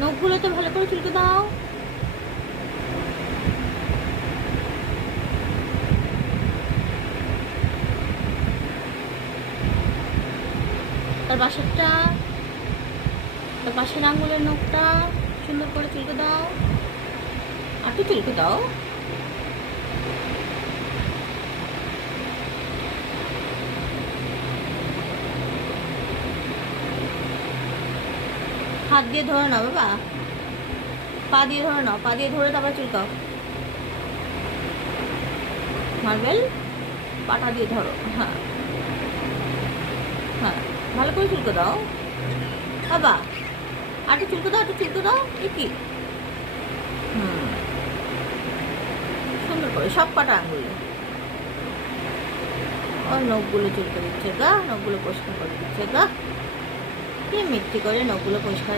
নখগুলোতে ভালো করে চুলকে দাও। তার পাশেরটা, তার পাশের আঙুলের নখটা সুন্দর করে চুলকে দাও। আর একটু চুলকে দাও। হাত দিয়ে ধরে নাও বাবা, পা দিয়ে ধরে নাও, পা দিয়ে ধরে তারপর চুলকাও। মার্বেল, পাটা দিয়ে ধরো। হ্যাঁ হ্যাঁ, ভালো করে চুলকে দাও বাবা। আর একটু চুলকে দাও, একটু চুলকে দাও। এ কি, সুন্দর করে সব কটা আঙুলে। ওর নখগুলো চুলকে দিচ্ছে গা, নখগুলো পরিষ্কার করে দিচ্ছে গা। কি মিষ্টি করে নখগুলো পরিষ্কার